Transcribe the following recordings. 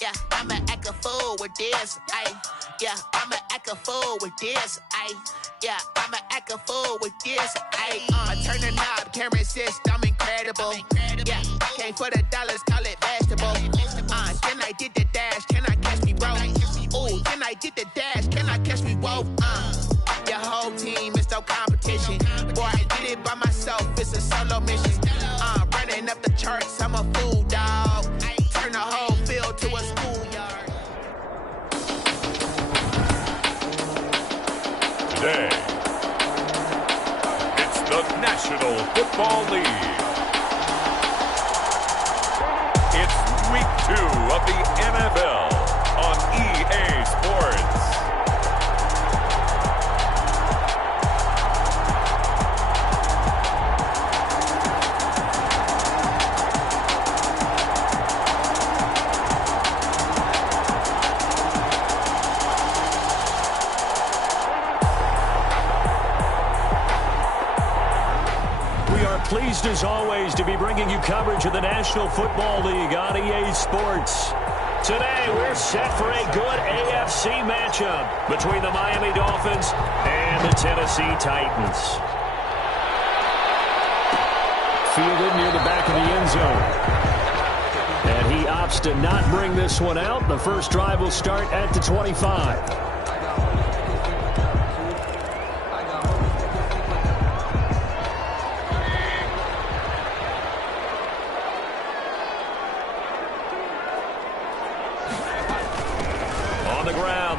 Yeah, I'ma act a fool with this. Yeah, I'ma act a fool with this. Yeah, I'ma act a fool with this. Turn the knob, camera assist, I'm incredible. Yeah, came for the dollars, call it vegetable. Then I did the dash, can I catch me, bro? Ooh, then I did the dash, can I catch me, whoa? Your whole team is no competition. Boy, I did it by myself, it's a solo mission. Running up the charts, I'm a fool, dog. Turn the whole field to a schoolyard. Today, it's the National Football League. It's week 2 of the NFL on EA Sports. Pleased as always to be bringing you coverage of the National Football League on EA Sports. Today we're set for a good AFC matchup between the Miami Dolphins and the Tennessee Titans. Fielded near the back of the end zone. And he opts to not bring this one out. The first drive will start at the 25.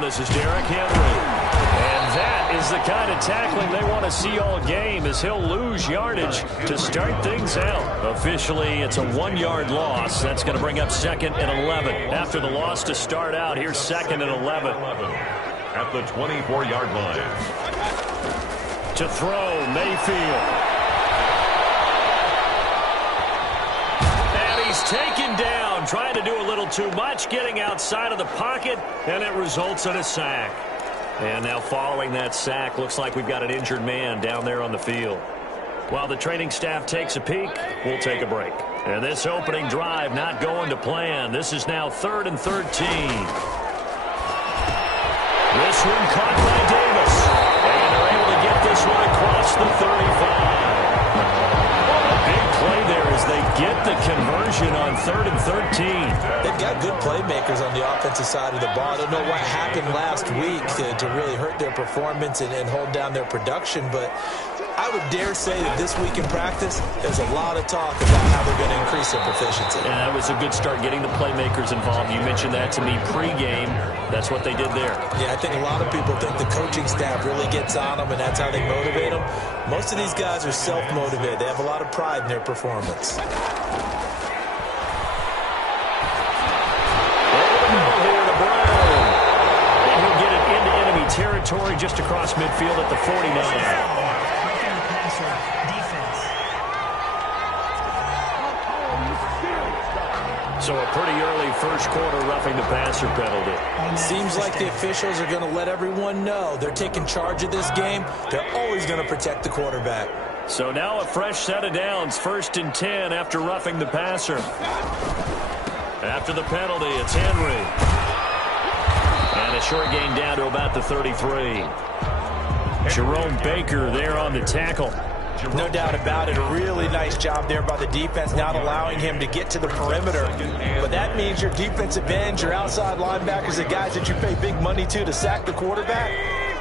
This is Derrick Henry. And that is the kind of tackling they want to see all game, as he'll lose yardage to start things out. Officially, it's a 1-yard loss. That's going to bring up 2nd and 11. After the loss to start out, here's 2nd and 11. At the 24-yard line. To throw, Mayfield. And he's taken down, trying to do a little too much, getting outside of the pocket, and it results in a sack. And now following that sack, looks like we've got an injured man down there on the field. While the training staff takes a peek, we'll take a break. And this opening drive not going to plan. This is now 3rd and 13. This one caught by Davis. And they're able to get this one across the 35. Big play there as they get the conversion on 3rd and 13. They've got good playmakers on the offensive side of the ball. I don't know what happened last week to really hurt their performance and hold down their production, but I would dare say that this week in practice, there's a lot of talk about how they're going to increase their proficiency. And that was a good start, getting the playmakers involved. You mentioned that to me pregame. That's what they did there. Yeah, I think a lot of people think the coaching staff really gets on them, and that's how they motivate them. Most of these guys are self-motivated. They have a lot of pride in their performance. Territory just across midfield at the 49. So a pretty early first quarter roughing the passer penalty. Seems like the officials are going to let everyone know they're taking charge of this game. They're always going to protect the quarterback. So now a fresh set of downs, 1st and 10 after roughing the passer. After the penalty, it's Henry. And a short gain down to about the 33. Jerome Baker there on the tackle. No doubt about it. A really nice job there by the defense, not allowing him to get to the perimeter. But that means your defensive ends, your outside linebackers, the guys that you pay big money to sack the quarterback,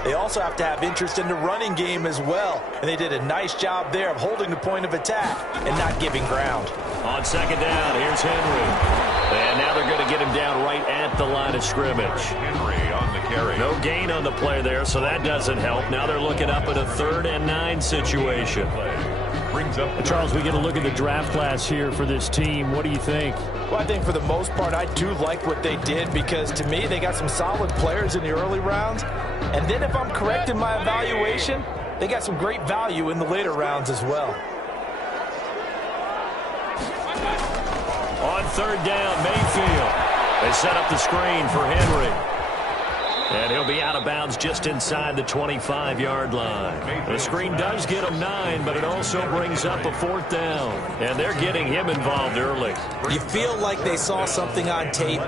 they also have to have interest in the running game as well. And they did a nice job there of holding the point of attack and not giving ground. On 2nd down, here's Henry. And now they're going to get him down right at the line of scrimmage. Henry on the carry. No gain on the play there, so that doesn't help. Now they're looking up at a 3rd and 9 situation. Brings up Charles, we get a look at the draft class here for this team. What do you think? Well, I think for the most part, I do like what they did, because to me, they got some solid players in the early rounds. And then if I'm correct in my evaluation, they got some great value in the later rounds as well. On 3rd down, Mayfield. They set up the screen for Henry. And he'll be out of bounds just inside the 25-yard line. The screen does get him 9, but it also brings up a 4th down. And they're getting him involved early. You feel like they saw something on tape,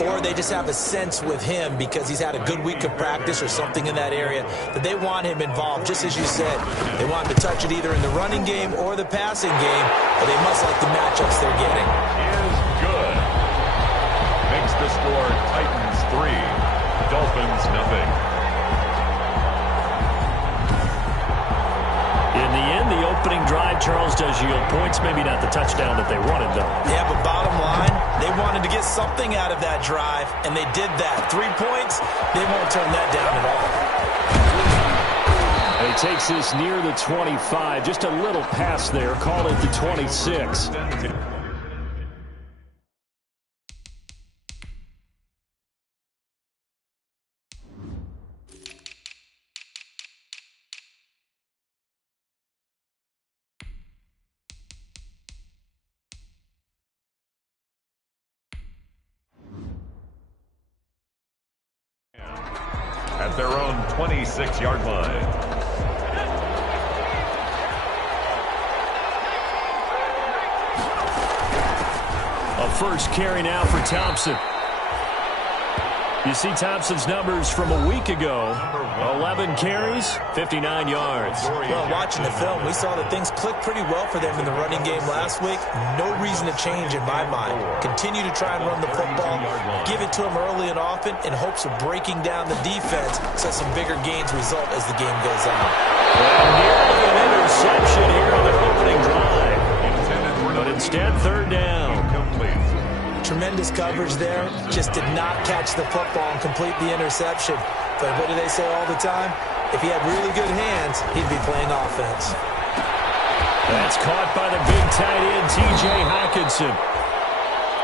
or they just have a sense with him because he's had a good week of practice or something in that area that they want him involved. Just as you said, they want him to touch it either in the running game or the passing game, but they must like the matchups they're getting. Is good. Makes the score Titans 3. Dolphins nothing. In the end, the opening drive, Charles, does yield points. Maybe not the touchdown that they wanted, though. Yeah, but bottom line, they wanted to get something out of that drive, and they did that. 3 points, they won't turn that down at all. And he takes this near the 25. Just a little pass there. Call it the 26. At their own 26-yard line. A first carry now for Thompson. You see Thompson's numbers from a week ago. 11 carries, 59 yards. Well, watching the film, we saw that things clicked pretty well for them in the running game last week. No reason to change in my mind. Continue to try and run the football, give it to them early and often in hopes of breaking down the defense so some bigger gains result as the game goes on. And nearly an interception here on their opening drive. But instead, 3rd down. Tremendous coverage there. Just did not catch the football and complete the interception. But what do they say all the time? If he had really good hands, he'd be playing offense. That's caught by the big tight end, T.J. Hockenson.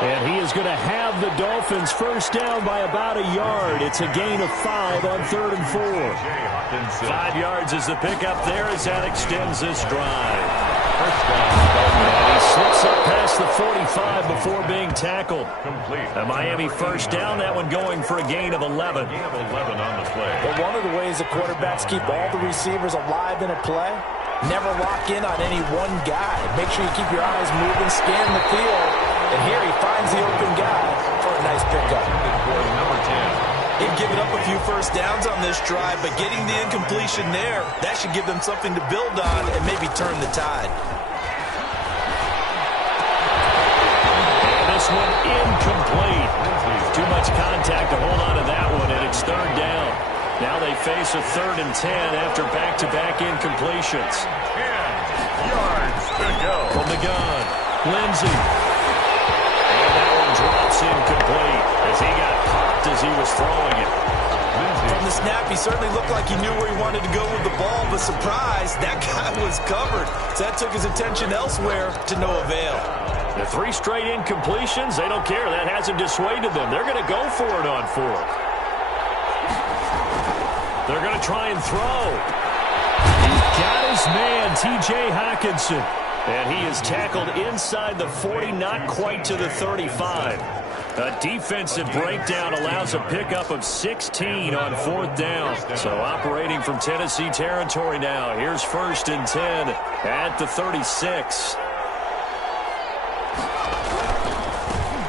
And he is going to have the Dolphins first down by about a yard. It's a gain of 5 on 3rd and 4. 5 yards is the pickup there as that extends this drive. And he slips up past the 45 before being tackled. A Miami first down, that one going for a gain of 11. On the play. But one of the ways that quarterbacks keep all the receivers alive in a play, never lock in on any one guy. Make sure you keep your eyes moving, scan the field, and here he finds the open guy for a nice pickup. Number 10. They've given up a few first downs on this drive, but getting the incompletion there, that should give them something to build on and maybe turn the tide. And this one incomplete. Too much contact to hold on to that one, and it's 3rd down. Now they face a 3rd and 10 after back-to-back incompletions. 10 yards to go. From the gun, Lindsey. And that one drops incomplete as he got popped as he was throwing it. From the snap, he certainly looked like he knew where he wanted to go with the ball, but surprise, that guy was covered. So that took his attention elsewhere to no avail. The 3 straight incompletions, they don't care. That hasn't dissuaded them. They're going to go for it on 4th. They're going to try and throw. He's got his man, T.J. Hockenson. And he is tackled inside the 40, not quite to the 35. A defensive breakdown allows a pickup of 16 on 4th down. So operating from Tennessee territory now. Here's 1st and 10 at the 36.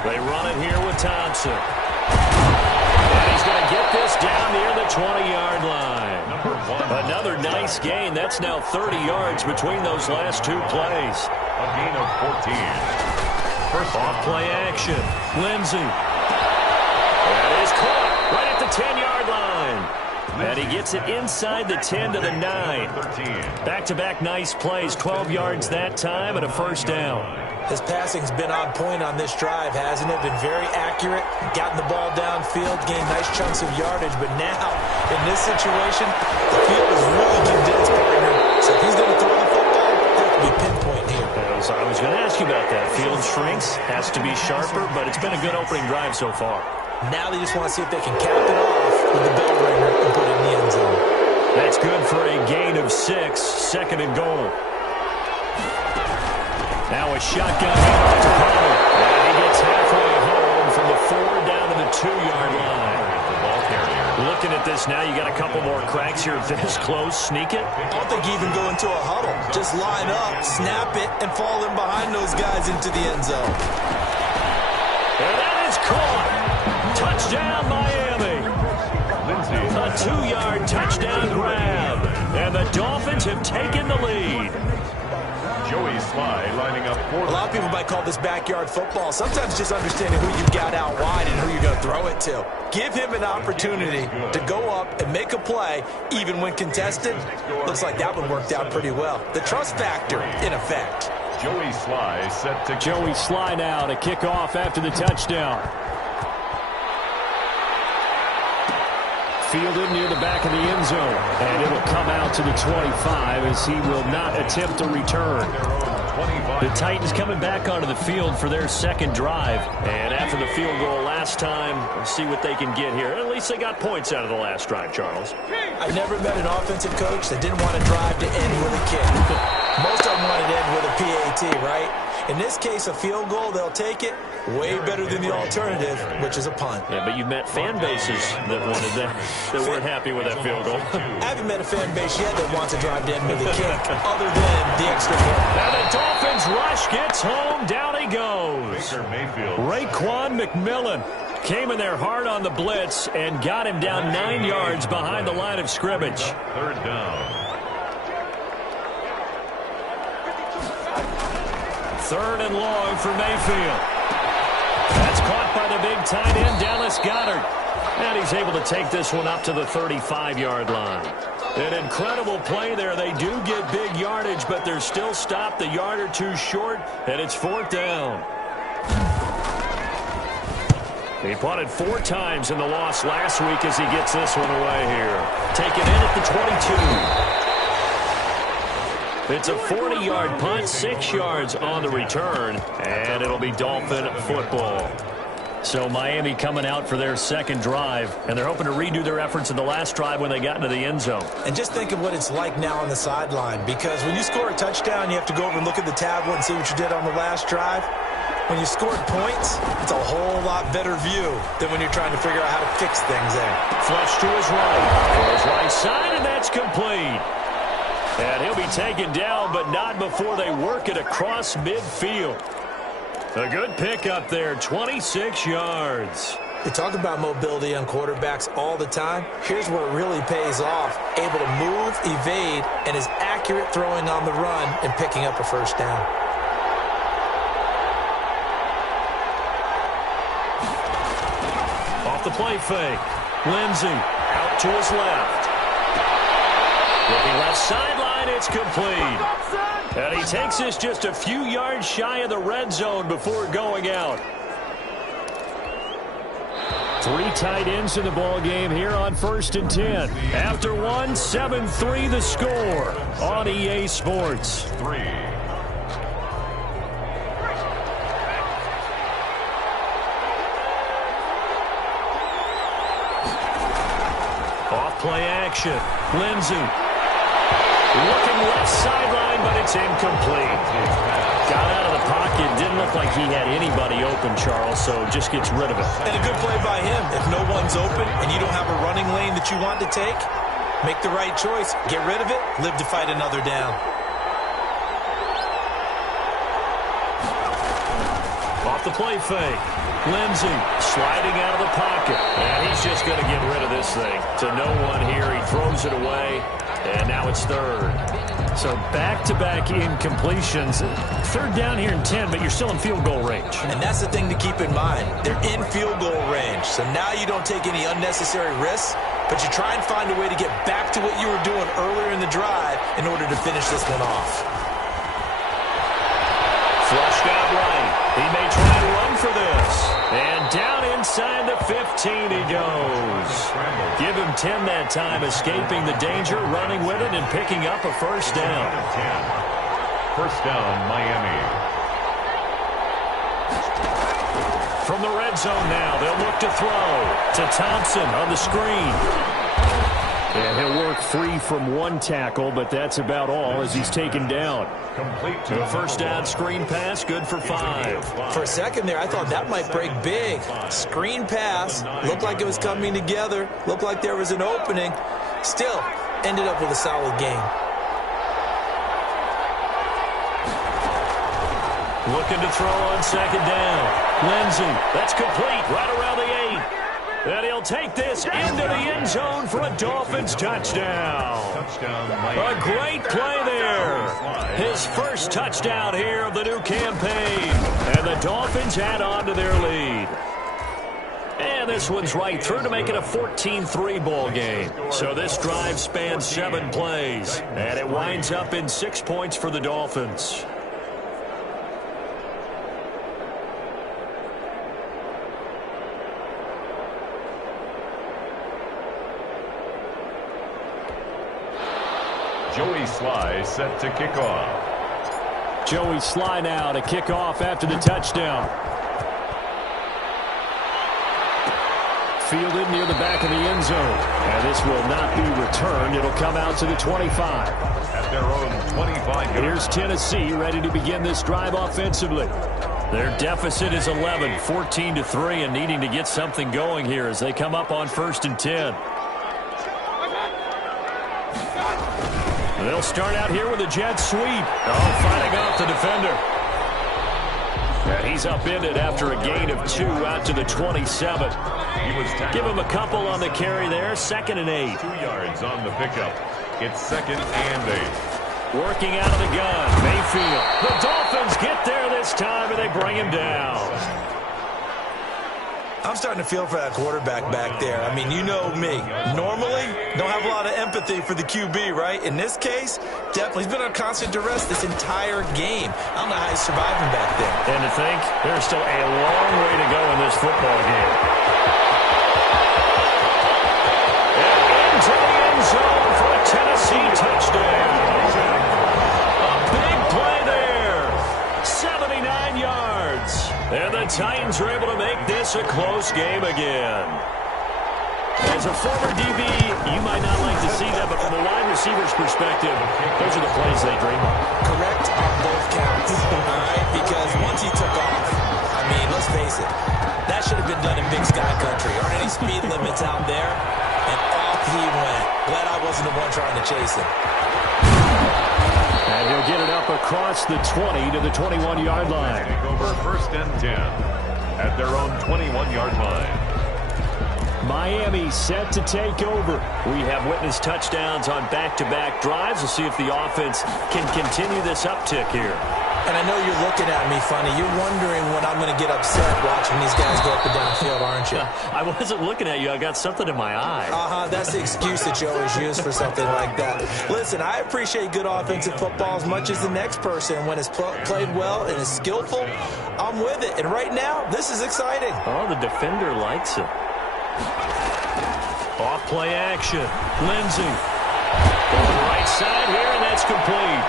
They run it here with Thompson. And he's going to get this down near the 20-yard line. Another nice gain. That's now 30 yards between those last 2 plays. A gain of 14. First off play action. Lindsey. That is caught right at the 10-yard line. And he gets it inside the 10 to the 9. Back-to-back nice plays. 12 yards that time and a first down. His passing's been on point on this drive, hasn't it? Been very accurate, gotten the ball downfield, gained nice chunks of yardage. But now, in this situation, the field is really condensed, partner. So if he's going to throw the football, he'll have to be pinpoint here. So I was going to ask you about that. Field shrinks, has to be sharper, but it's been a good opening drive so far. Now they just want to see if they can cap it off with the bell ringer and put it in the end zone. That's good for a gain of 6, 2nd and goal. Now a shotgun handoff to Palmer. And he gets halfway home from the 4 down to the 2-yard line. The ball carrier. Looking to at this now. You got a couple more cracks here this close. Sneak it. I don't think you even go into a huddle. Just line up, snap it, and fall in behind those guys into the end zone. And that is caught. Touchdown, Miami. A 2-yard touchdown grab. And the Dolphins have taken the lead. Joey Sly lining up for A lot of people might call this backyard football. Sometimes just understanding who you've got out wide and who you're going to throw it to. Give him an opportunity to go up and make a play, even when contested. Looks like that one worked out pretty well. The trust factor, in effect. Joey Sly set to Joey Sly now to kick off after the touchdown. Fielded near the back of the end zone. And it will come out to the 25 as he will not attempt to return. The Titans coming back onto the field for their second drive. And after the field goal last time, we'll see what they can get here. At least they got points out of the last drive, Charles. I never met an offensive coach that didn't want to drive to end with a kick. Most of them wanted to end with a PAT, right? In this case, a field goal, they'll take it. Way better than the alternative, which is a punt. Yeah, but you've met fan bases that wanted that weren't happy with that field goal. I haven't met a fan base yet that wants to drive to end with a kick, other than the extra point. Now the Dolphins rush gets home. Down he goes. Baker Mayfield. Raekwon McMillan came in there hard on the blitz and got him down 9 yards behind the line of scrimmage. Third down. Third and long for Mayfield. That's caught by the big tight end, Dallas Goedert. And he's able to take this one up to the 35-yard line. An incredible play there. They do get big yardage, but they're still stopped a yard or two short, and it's fourth down. He punted 4 times in the loss last week as he gets this one away here. Taken in at the 22. It's a 40-yard punt, 6 yards on the return, and it'll be Dolphin football. So Miami coming out for their second drive, and they're hoping to redo their efforts in the last drive when they got into the end zone. And just think of what it's like now on the sideline, because when you score a touchdown, you have to go over and look at the tablet and see what you did on the last drive. When you scored points, it's a whole lot better view than when you're trying to figure out how to fix things there. Flush to his right. For his right side, and that's complete. And he'll be taken down, but not before they work it across midfield. A good pick up there, 26 yards. We talk about mobility on quarterbacks all the time. Here's where it really pays off. Able to move, evade, and is accurate throwing on the run and picking up a first down. Off the play fake. Lindsey out to his left. Looking left sideline, it's complete. And he takes this just a few yards shy of the red zone before going out. 3 tight ends in the ball game here on 1st and 10. After one, 7-3 the score on EA Sports. 3. Off play action. Lindsey. Looking left sideline, but it's incomplete. Got out of the pocket. Didn't look like he had anybody open, Charles, so just gets rid of it. And a good play by him. If no one's open and you don't have a running lane that you want to take, make the right choice. Get rid of it. Live to fight another down. Off the play fake. Lindsey sliding out of the pocket. And he's just going to get rid of this thing. To no one here. He throws it away. And now it's third. So back-to-back incompletions. Third down here in 10, but you're still in field goal range. And that's the thing to keep in mind. They're in field goal range. So now you don't take any unnecessary risks, but you try and find a way to get back to what you were doing earlier in the drive in order to finish this one off. Flushed out right. He may try to run for this. And down inside the 15 he goes. Give him 10 that time, escaping the danger, running with it, and picking up a first down. 10. First down, Miami. From the red zone now, they'll look to throw to Thompson on the screen. And he'll work free from one tackle, but that's about all as he's taken down. Complete to The first down screen pass, good for 5. For a second there, I thought that might break big. Screen pass, looked like it was coming together, looked like there was an opening. Still, ended up with a solid game. Looking to throw on second down. Lindsey, that's complete right around the 8. And he'll take this into the end zone for a Dolphins touchdown. A great play there. His first touchdown here of the new campaign. And the Dolphins add on to their lead. And this one's right through to make it a 14-3 ball game. So this drive spans 7 plays. And it winds up in 6 points for the Dolphins. Joey Sly set to kick off. Joey Sly now to kick off after the touchdown. Fielded near the back of the end zone. And this will not be returned. It'll come out to the 25. At their own 25. Here's Tennessee ready to begin this drive offensively. Their deficit is 11, 14-3, and needing to get something going here as they come up on 1st and 10. They'll start out here with a jet sweep. Oh, fighting off the defender. And he's upended after a gain of 2 out to the 27. Give him a couple on the carry there. 2nd and 8. 2 yards on the pickup. It's 2nd and 8. Working out of the gun. Mayfield. The Dolphins get there this time, and they bring him down. I'm starting to feel for that quarterback back there. I mean, you know me. Normally, don't have a lot of empathy for the QB, right? In this case, definitely. He's been on constant duress this entire game. I don't know how he's surviving back there. And to think, there's still a long way to go in this football game. And into the end zone for a Tennessee touchdown. A big play there. 79 yards. And the Titans are able to make this a close game again. As a former DB, you might not like to see that, but from a wide receiver's perspective, those are the plays they dream of. Correct on both counts, all right? Because once he took off, I mean, let's face it, that should have been done in Big Sky Country. Aren't any speed limits out there? And off he went. Glad I wasn't the one trying to chase him. And he'll get it up across the 20 to the 21-yard line. Take over 1st and 10 at their own 21-yard line. Miami set to take over. We have witnessed touchdowns on back-to-back drives. We'll see if the offense can continue this uptick here. And I know you're looking at me funny. You're wondering when I'm going to get upset watching these guys go up and down the field, aren't you? I wasn't looking at you. I got something in my eye. That's the excuse that you always use for something like that. Listen, I appreciate good offensive football as much as the next person. When it's played well and is skillful, I'm with it. And right now, this is exciting. Oh, the defender likes it. Off play action. Lindsey. On the right side here, and that's complete.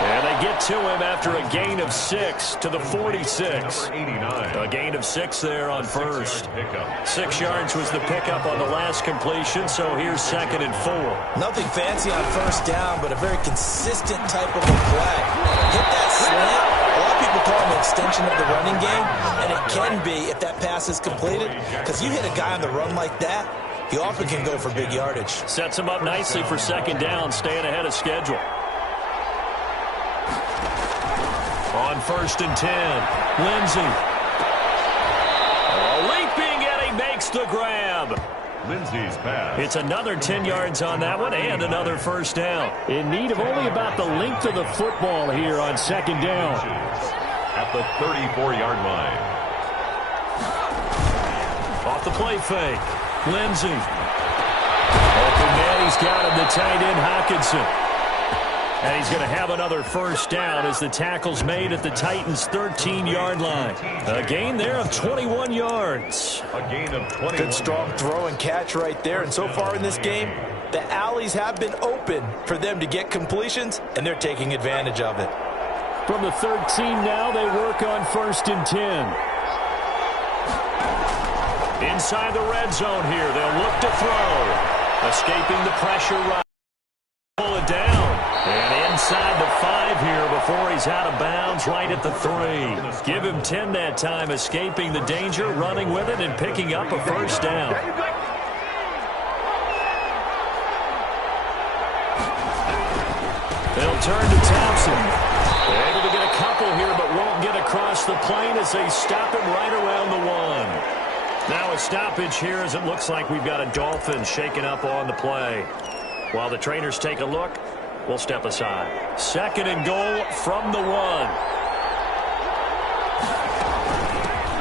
And they get to him after a gain of 6 to the 46. A gain of 6 there on first. 6 yards was the pickup on the last completion, so here's 2nd and 4. Nothing fancy on first down, but a very consistent type of a play. Hit that slant. A lot of people call it an extension of the running game, and it can be if that pass is completed, because you hit a guy on the run like that, he often can go for big yardage. Sets him up nicely for 2nd down, staying ahead of schedule. On 1st and 10, Lindsey. Leaping, and he makes the grab. Lindsey's pass. It's another 10 yards on that one and another 1st down. In need of only about the length of the football here on 2nd down. At the 34-yard line. Off the play fake. Lindsey. Open man, he's got him, the tight end Hockenson. And he's going to have another 1st down as the tackle's made at the Titans' 13-yard line. A gain there of 21 yards. A gain of 21. Good strong throw and catch right there. And so far in this game, the alleys have been open for them to get completions, and they're taking advantage of it. From the 13 now, they work on 1st and 10. Inside the red zone here, they'll look to throw. Escaping the pressure right. Pull it down. And inside the 5 here before he's out of bounds right at the 3. Give him 10 that time, escaping the danger, running with it, and picking up a first down. They'll turn to Thompson. Able to get a couple here, but won't get across the plane as they stop him right around the 1. Now a stoppage here as it looks like we've got a Dolphin shaken up on the play. While the trainers take a look, we'll step aside. 2nd and goal from the 1.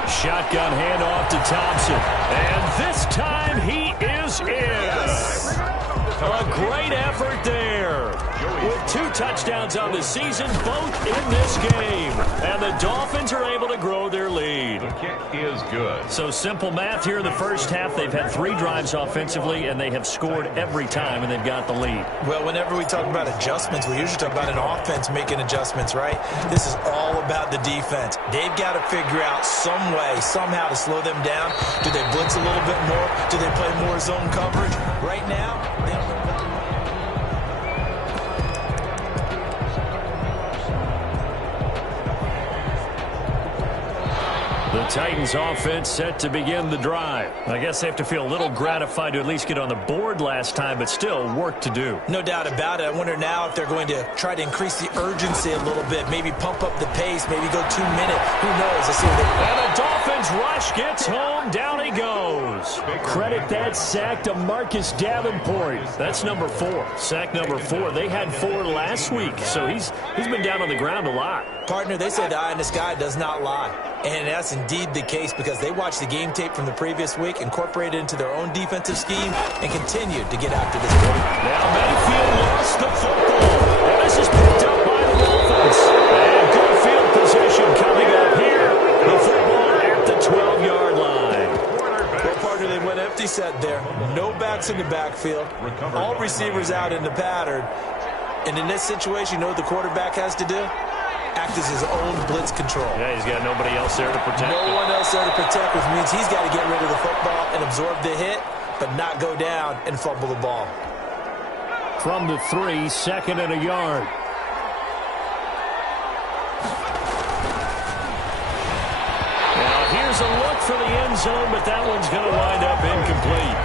Shotgun handoff to Thompson. And this time he is in. A great effort there. With 2 touchdowns on the season, both in this game. And the Dolphins are able to grow their lead. The kick is good. So simple math here in the first half. They've had 3 drives offensively, and they have scored every time, and they've got the lead. Well, whenever we talk about adjustments, we usually talk about an offense making adjustments, right? This is all about the defense. They've got to figure out some way, somehow to slow them down. Do they blitz a little bit more? Do they play more zone coverage? Right now, they don't. The Titans offense set to begin the drive. I guess they have to feel a little gratified to at least get on the board last time, but still work to do. No doubt about it. I wonder now if they're going to try to increase the urgency a little bit, maybe pump up the pace, maybe go 2 minute. Who knows? Let's see what they... And the Dolphins rush gets home. Down he goes. Credit that sack to Marcus Davenport. That's number 4. Sack number 4. They had 4 last week, so he's been down on the ground a lot. Partner, they say the eye in the sky does not lie. And that's indeed the case because they watched the game tape from the previous week, incorporated it into their own defensive scheme, and continued to get after this point. Now Mayfield lost the football. And this is picked up by the Dolphins. And good field position coming up here. The football at the 12-yard line. Well, partner, they went empty set there. No backs in the backfield. All receivers out in the pattern. And in this situation, you know what the quarterback has to do? Act as his own blitz control. Yeah, he's got nobody else there to protect. No one else there to protect, which means he's got to get rid of the football and absorb the hit, but not go down and fumble the ball. From the 3, 2nd and a yard. Now here's a look for the end zone, but that one's going to wind up incomplete.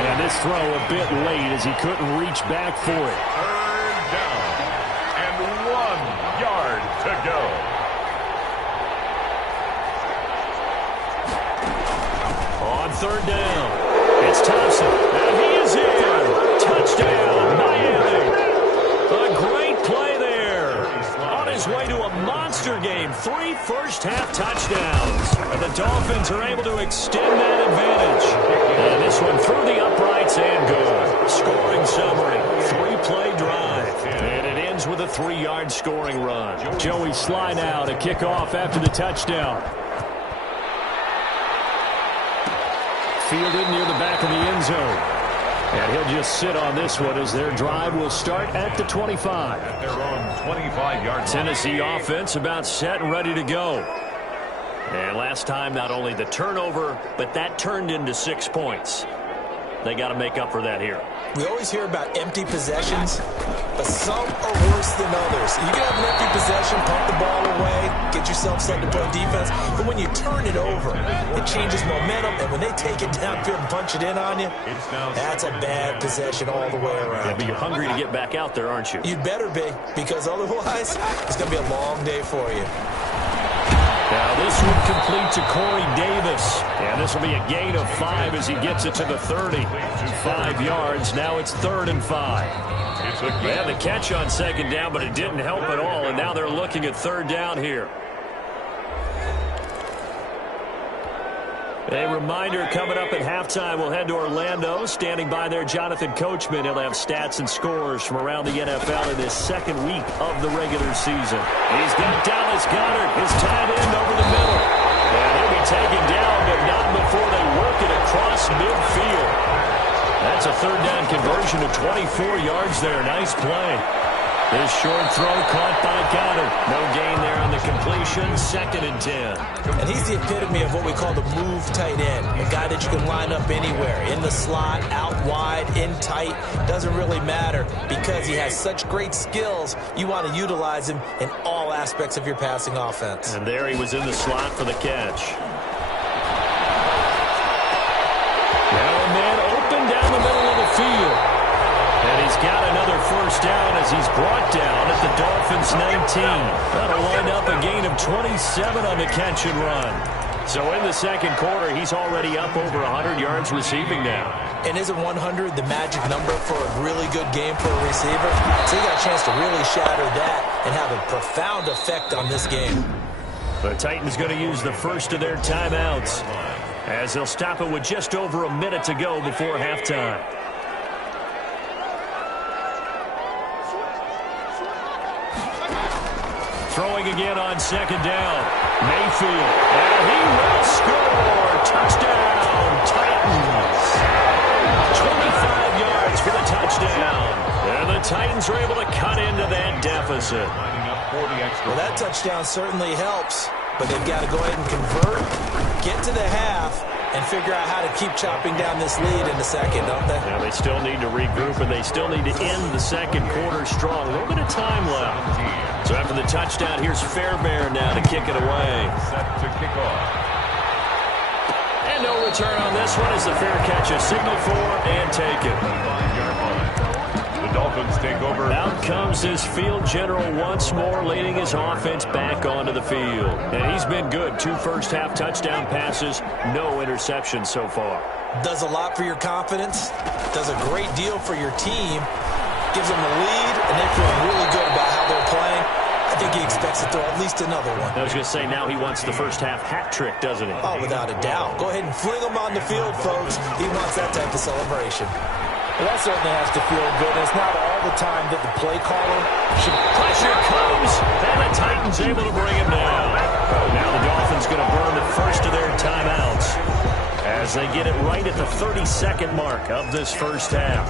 And this throw a bit late as he couldn't reach back for it. Third down and 1 yard to go. On 3rd down, it's Thompson, and he is in. Touchdown, Miami. A great play there. On his way to a monster game, 3 first-half touchdowns. And the Dolphins are able to extend that advantage. And this one through the uprights and good. Scoring summary, 3-play drive. And it ends with a 3-yard scoring run. Joey Slye now to kick off after the touchdown. Fielded near the back of the end zone. And he'll just sit on this one as their drive will start at the 25. At their own 25-yard. Tennessee offense about set and ready to go. And last time, not only the turnover, but that turned into 6 points. They got to make up for that here. We always hear about empty possessions, but some are worse than others. You can have an empty possession, pump the ball away, get yourself set to play defense, but when you turn it over, it changes momentum, and when they take it downfield and punch it in on you, that's a bad possession all the way around. Yeah, but you're hungry to get back out there, aren't you? You'd better be, because otherwise, it's going to be a long day for you. Now this one complete to Corey Davis. And this will be a gain of 5 as he gets it to the 30. 5 yards. Now it's 3rd and 5. They had the catch on 2nd down, but it didn't help at all. And now they're looking at 3rd down here. A reminder coming up at halftime, we'll head to Orlando. Standing by there, Jonathan Coachman. He'll have stats and scores from around the NFL in this 2nd week of the regular season. He's got Dallas Goedert, his tight end, over the middle. And he'll be taken down, but not before they work it across midfield. That's a 3rd down conversion of 24 yards there. Nice play. This short throw caught by Goedert. No gain there on the completion. 2nd and 10. And he's the epitome of what we call the move tight end. A guy that you can line up anywhere, in the slot, out wide, in tight. Doesn't really matter because he has such great skills. You want to utilize him in all aspects of your passing offense. And there he was in the slot for the catch. Now a man open down the middle of the field. And he's got another first down as he's brought down at the Dolphins' 19. That'll wind up a gain of 27 on the catch and run. So in the second quarter, he's already up over 100 yards receiving now. And isn't 100 the magic number for a really good game for a receiver? So he got a chance to really shatter that and have a profound effect on this game. The Titans going to use the first of their timeouts as they'll stop it with just over a minute to go before halftime. Throwing again on second down. Mayfield. And he will score. Touchdown, Titans. 25 yards for the touchdown. And the Titans are able to cut into that deficit. Well, that touchdown certainly helps, but they've got to go ahead and convert, get to the half, and figure out how to keep chopping down this lead in the second, don't they? Yeah, they still need to regroup, and they still need to end the second quarter strong. A little bit of time left. So after the touchdown, here's Fairbairn now to kick it away. Set to kick off. And no return on this one as the fair catch is signaled for and taken. The Dolphins take over. Out comes this field general once more, leading his offense back onto the field. And he's been good. 2 first-half touchdown passes, no interceptions so far. Does a lot for your confidence, does a great deal for your team, gives them a lead, and they feel really good about how they're playing. I think he expects to throw at least another one. I was going to say, now he wants the first-half hat trick, doesn't he? Oh, without a doubt. Go ahead and fling him on the field, folks. He wants that type of celebration. Well, that certainly has to feel good. It's not all the time that the play caller should... Pressure comes, and the Titans able to bring him down. Now the Dolphins going to burn the first of their timeouts as they get it right at the 30-second mark of this first half.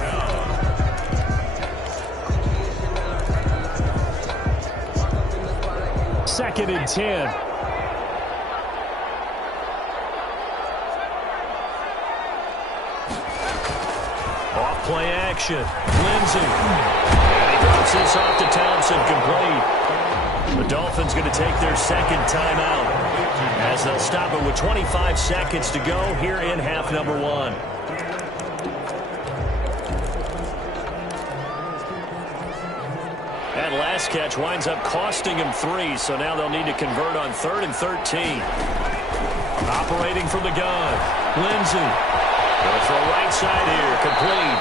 Second and 10. Off-play action. Lindsey. And he drops this off to Thompson, complete. The Dolphins going to take their second timeout as they'll stop it with 25 seconds to go here in half number 1. That last catch winds up costing him 3, so now they'll need to convert on 3rd and 13. Operating from the gun. Lindsey. Going to throw right side here, complete.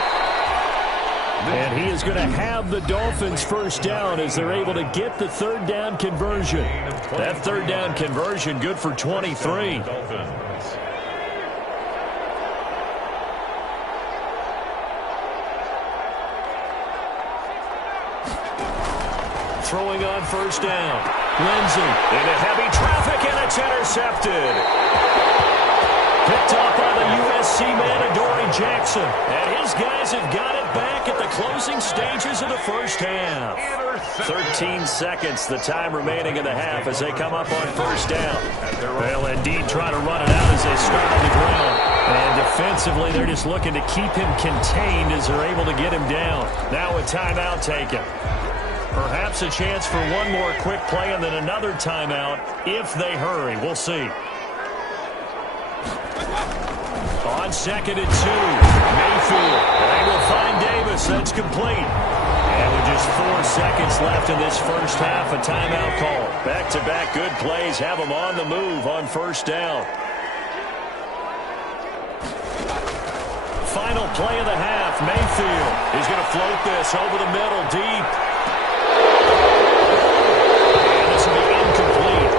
And he is going to have the Dolphins first down as they're able to get the third down conversion. That third down conversion good for 23. Throwing on first down. Lindsey into heavy traffic, and it's intercepted. Picked off by the USC man, Adoree Jackson. And his guys have got it back at the closing stages of the first half. 13 seconds, the time remaining in the half as they come up on first down. They'll indeed try to run it out as they start on the ground. And defensively, they're just looking to keep him contained as they're able to get him down. Now a timeout taken. Perhaps a chance for one more quick play and then another timeout if they hurry. We'll see. On second and 2, Mayfield. They will find Davis. That's complete. And with just 4 seconds left in this first half, a timeout call. Back-to-back good plays have them on the move on first down. Final play of the half. Mayfield is going to float this over the middle deep. And this will be incomplete.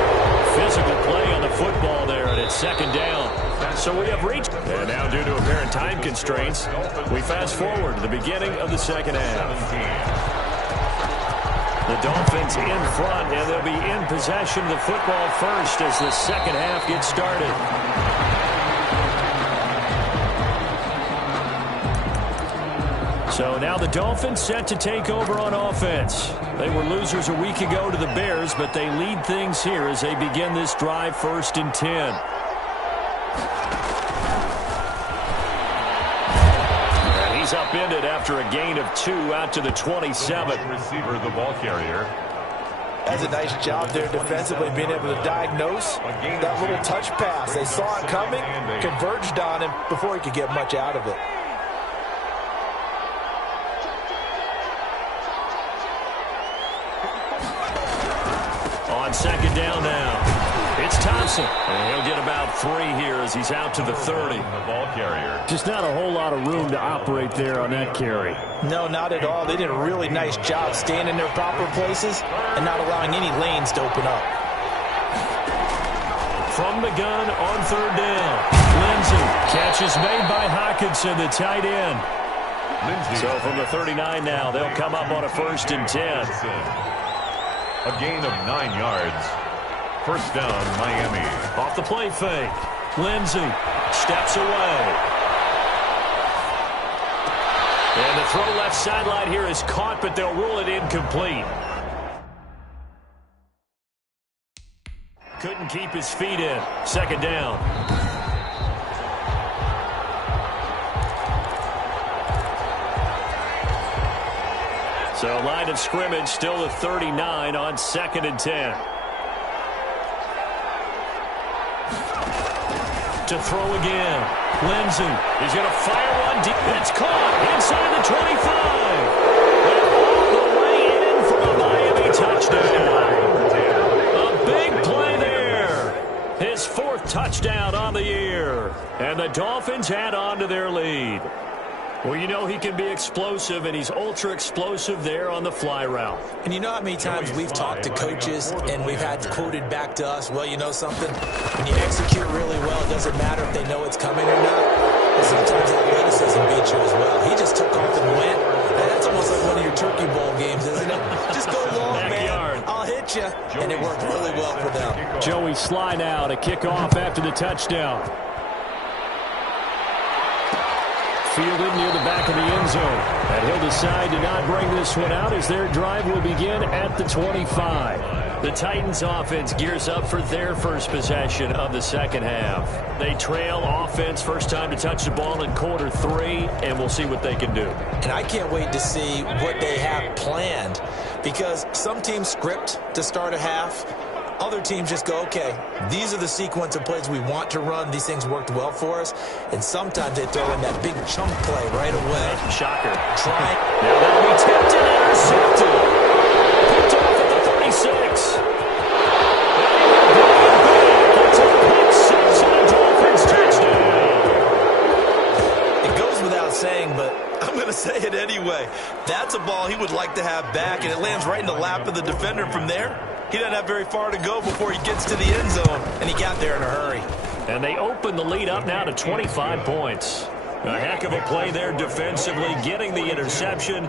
Physical play on the football there, and it's second down. So we have reached, and now due to apparent time constraints, we fast forward to the beginning of the second half. The Dolphins in front, and they'll be in possession of the football first as the second half gets started. So now the Dolphins set to take over on offense. They were losers a week ago to the Bears, but they lead things here as they begin this drive 1st and 10. is upended after a gain of 2 out to the 27. Receiver, the ball carrier. That's a nice job there defensively, being able to diagnose that little touch pass. They saw it coming, converged on him before he could get much out of it. On second down now. It's Thompson. And he'll get about 3 here as he's out to the 30. The ball carrier. Just not a whole lot of room to operate there on that carry. No, not at all. They did a really nice job staying in their proper places and not allowing any lanes to open up. From the gun on third down. Lindsey. Catch is made by Hockenson, the tight end. Lindsey. So from the 39 now, they'll come up on a 1st and 10. A gain of 9 yards. First down, Miami. Off the play fake. Lindsey steps away. And the throw left sideline here is caught, but they'll rule it incomplete. Couldn't keep his feet in. Second down. So line of scrimmage still at 39 on 2nd and 10. To throw again. Lindsey is going to fire one deep. It's caught inside the 25. And all the way in for a Miami touchdown. A big play there. His 4th touchdown on the year. And the Dolphins add on to their lead. Well, you know he can be explosive, and he's ultra-explosive there on the fly route. And you know how many times we've talked to coaches and we've had quoted back to us, well, you know something? When you execute really well, it doesn't matter if they know it's coming or not. But sometimes athleticism beats you as well. He just took off and went. And that's almost like one of your Turkey Bowl games, isn't it? Just go long, man. I'll hit you. And it worked really well for them. Joey Sly now to kick off after the touchdown. Fielded near the back of the end zone. And he'll decide to not bring this one out as their drive will begin at the 25. The Titans offense gears up for their first possession of the second half. They trail offense, first time to touch the ball in quarter 3, and we'll see what they can do. And I can't wait to see what they have planned, because some teams script to start a half. Other teams just go, okay, these are the sequence of plays we want to run. These things worked well for us. And sometimes they throw in that big chunk play right away. Shocker. Try. Now that'll be tipped and intercepted. Picked off at the 36. It's a pick 6 and a Dolphins touchdown. It goes without saying, but I'm going to say it anyway. That's a ball he would like to have back, and it lands right in the lap of the defender from there. He doesn't have very far to go before he gets to the end zone, and he got there in a hurry. And they open the lead up now to 25 points. A heck of a play there defensively, getting the interception.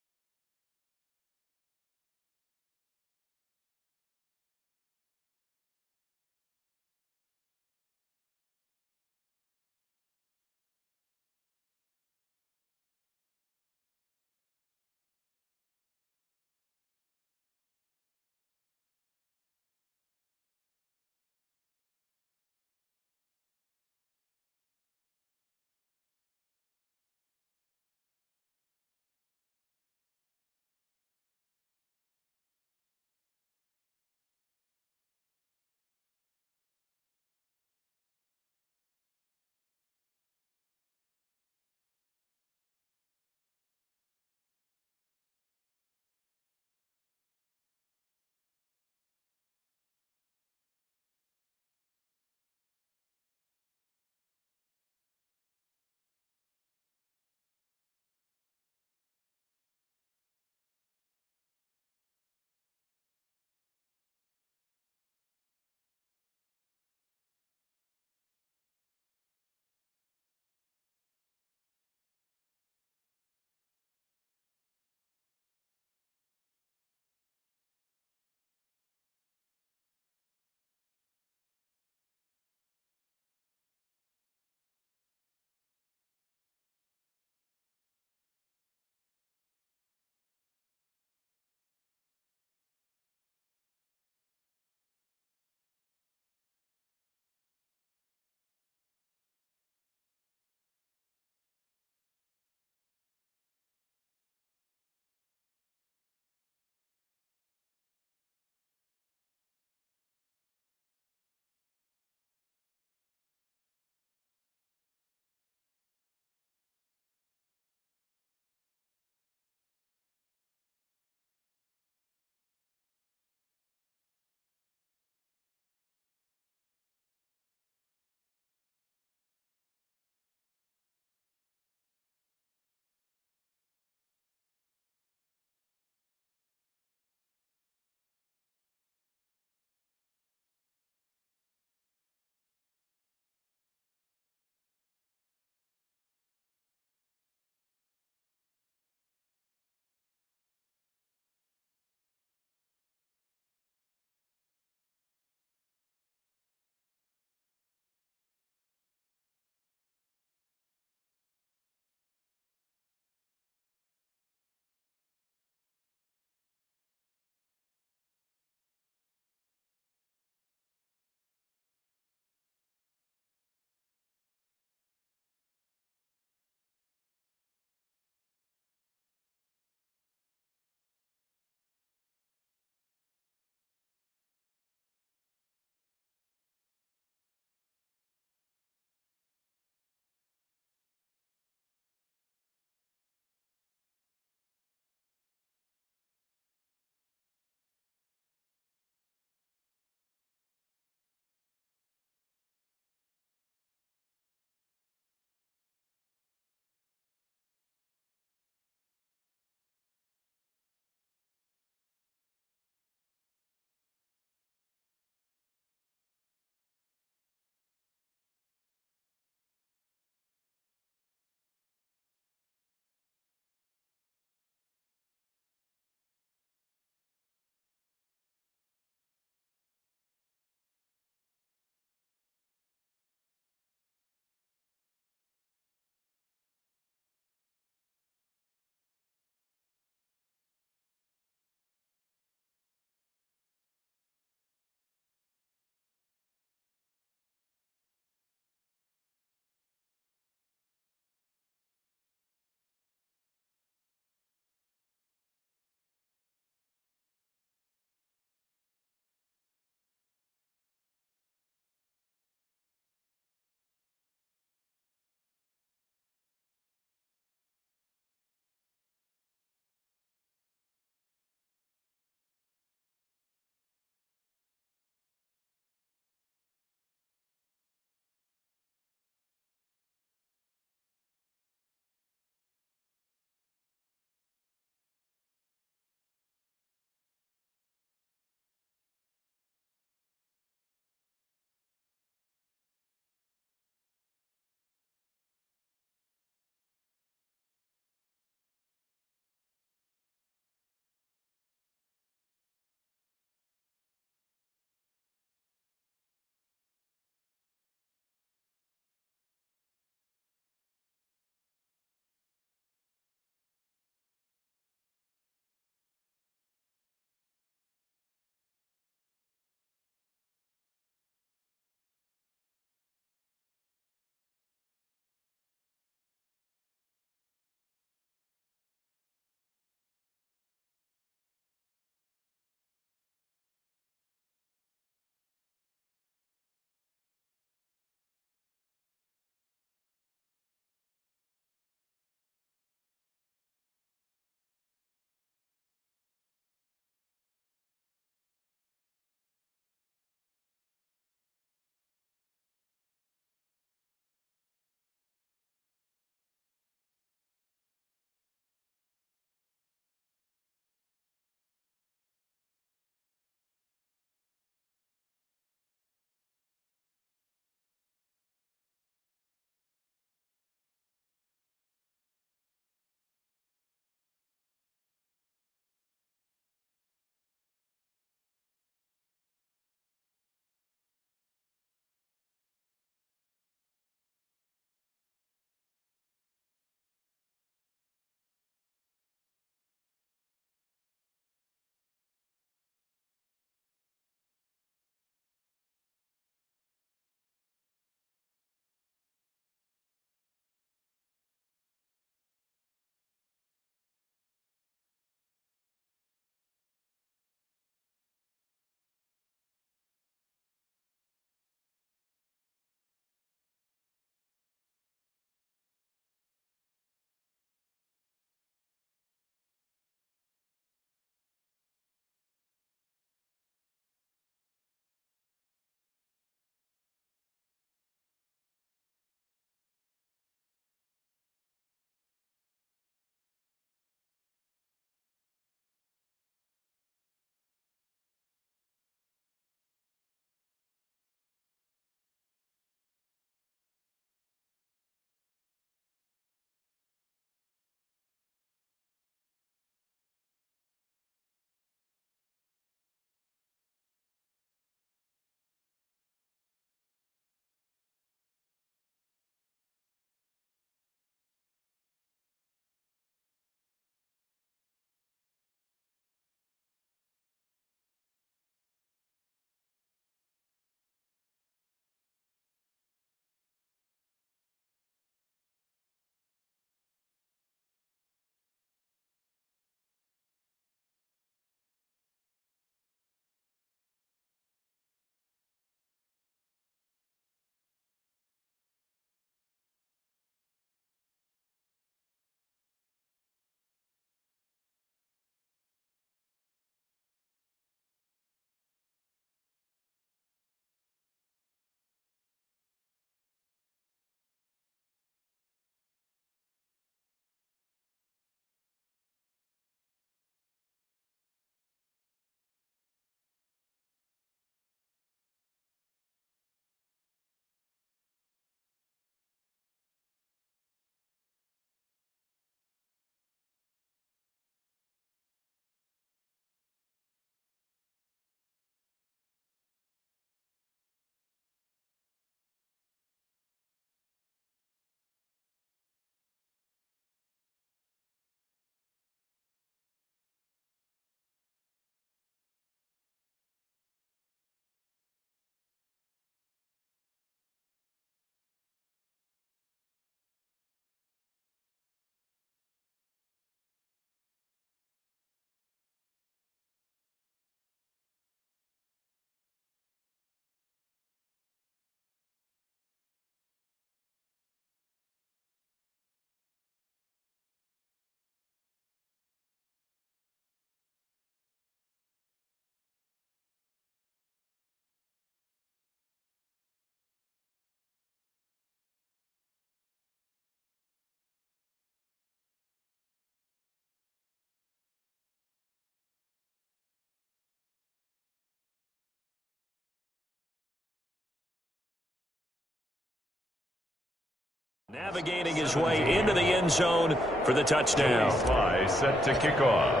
Navigating his way into the end zone for the touchdown. Sly set to kick off.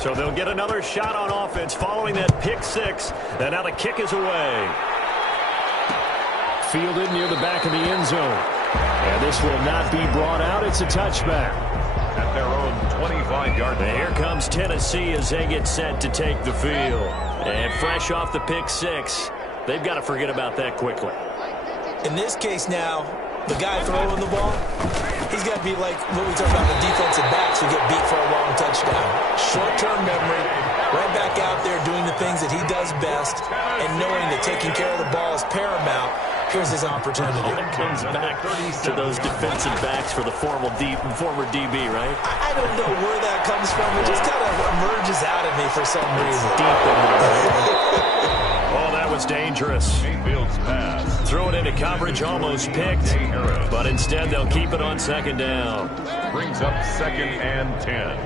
So they'll get another shot on offense following that pick six. And now the kick is away. Fielded near the back of the end zone. And this will not be brought out. It's a touchback. At their own 25-yard line. Here comes Tennessee as they get set to take the field. And fresh off the pick six, they've got to forget about that quickly. In this case now, the guy throwing the ball, he's got to be like what we talk about, the defensive backs who get beat for a long touchdown. Short-term memory, right back out there doing the things that he does best, and knowing that taking care of the ball is paramount. Here's his opportunity. It comes back to those defensive backs for the former DB, right? I don't know where that comes from. It just kind of emerges out of me for some reason. Deep in there. Oh, that was dangerous. Mayfield's pass. Throw it into coverage, almost picked. But instead, they'll keep it on second down. Brings up 2nd and 10.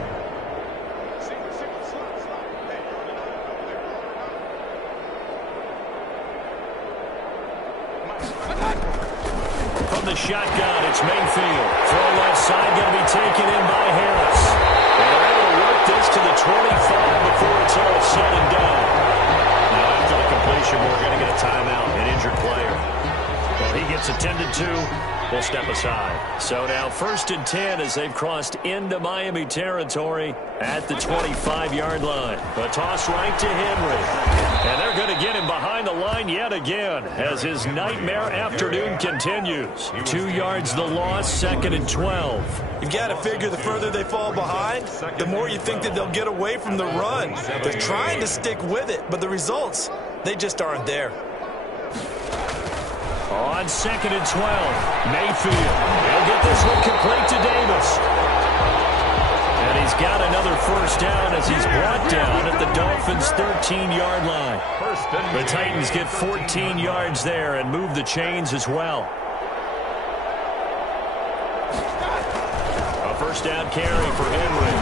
From the shotgun, it's Mayfield. Throw left side, going to be taken in by Harris. And they're able to work this to the 25 before it's all said and done. Now, after the completion, we're going to get a timeout, an injured player. Well, he gets attended to. We'll step aside. So now 1st and 10 as they've crossed into Miami territory at the 25-yard line. A toss right to Henry. And they're going to get him behind the line yet again as his nightmare afternoon continues. 2 yards the loss, 2nd and 12. You've got to figure the further they fall behind, the more you think that they'll get away from the run. They're trying to stick with it, but the results, they just aren't there. On 2nd and 12, Mayfield. He'll get this one complete to Davis. And he's got another first down as he's brought down at the Dolphins' 13-yard line. The Titans get 14 yards there and move the chains as well. A first down carry for Henry.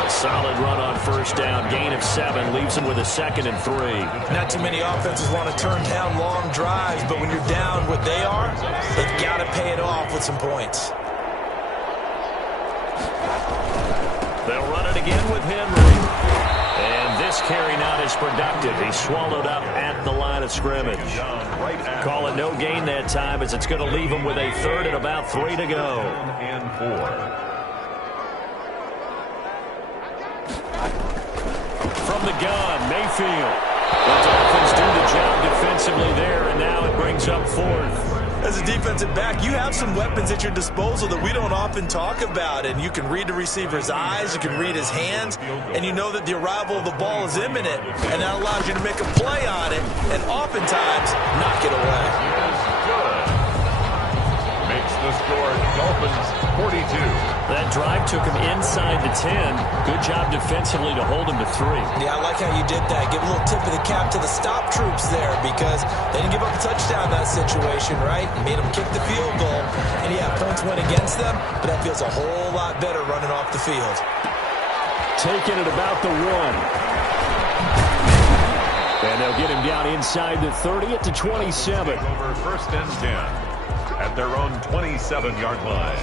A solid run on first down. Gain of 7 leaves him with a 2nd and 3. Not too many offenses want to turn down long drives, but when you're down what they are, they've got to pay it off with some points. They'll run it again with Henry. And this carry not as productive. He's swallowed up at the line of scrimmage. Call it no gain that time as it's going to leave him with a 3rd and about 3 to go. And 4. From the gun, Mayfield. The Dolphins do the job defensively there, and now it brings up 4th. As a defensive back, you have some weapons at your disposal that we don't often talk about, and you can read the receiver's eyes, you can read his hands, and you know that the arrival of the ball is imminent, and that allows you to make a play on it, and oftentimes knock it away. Good. Makes the score Dolphins 42. That drive took him inside the 10. Good job defensively to hold him to 3. Yeah, I like how you did that. Give a little tip of the cap to the stop troops there because they didn't give up a touchdown in that situation, right? Made them kick the field goal. And yeah, points went against them, but that feels a whole lot better running off the field. Taking it about the 1. And they'll get him down inside the 30 at the 27. Over 1st and 10 at their own 27-yard line.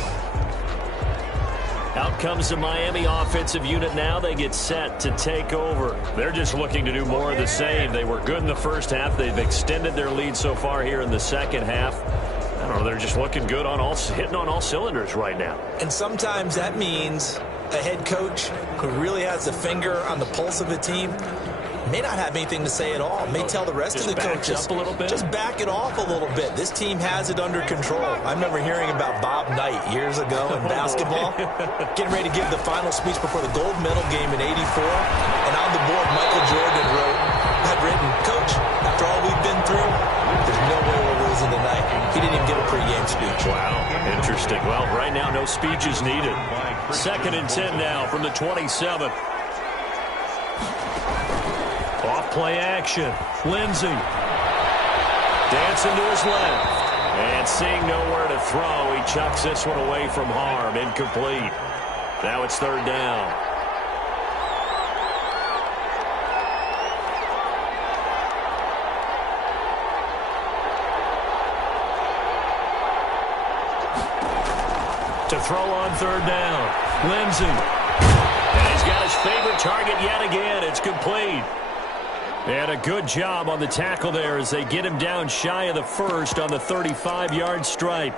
Out comes the Miami offensive unit now. They get set to take over. They're just looking to do more of the same. They were good in the first half. They've extended their lead so far here in the second half. I don't know, they're just looking good on hitting on all cylinders right now. And sometimes that means a head coach who really has a finger on the pulse of the team may not have anything to say at all. May tell the rest of the coaches, up a little bit. Just back it off a little bit. This team has it under control. I remember hearing about Bob Knight years ago in basketball, getting ready to give the final speech before the gold medal game in '84, and on the board Michael Jordan had written, "Coach, after all we've been through, there's no way we're losing tonight." He didn't even give a pregame speech. Wow, interesting. Well, right now no speech is needed. 2nd and 10 now from the 27. Off play action. Lindsey. Dancing to his left. And seeing nowhere to throw, he chucks this one away from harm. Incomplete. Now it's 3rd down. to throw on third down. Lindsey. And he's got his favorite target yet again. It's complete. And a good job on the tackle there as they get him down shy of the first on the 35-yard stripe.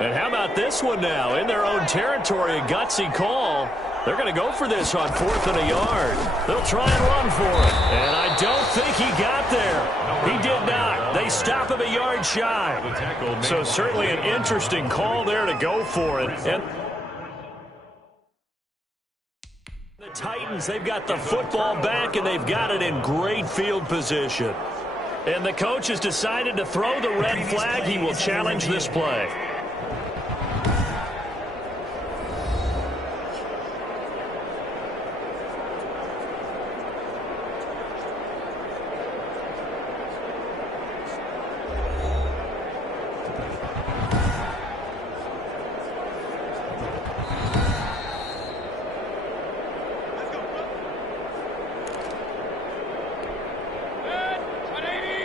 And how about this one now? In their own territory, a gutsy call. They're going to go for this on 4th and a yard. They'll try and run for it. And I don't think he got there. He did not. They stop him a yard shy. So certainly an interesting call there to go for it. And the Titans, they've got the football back, and they've got it in great field position. And the coach has decided to throw the red flag. He will challenge this play.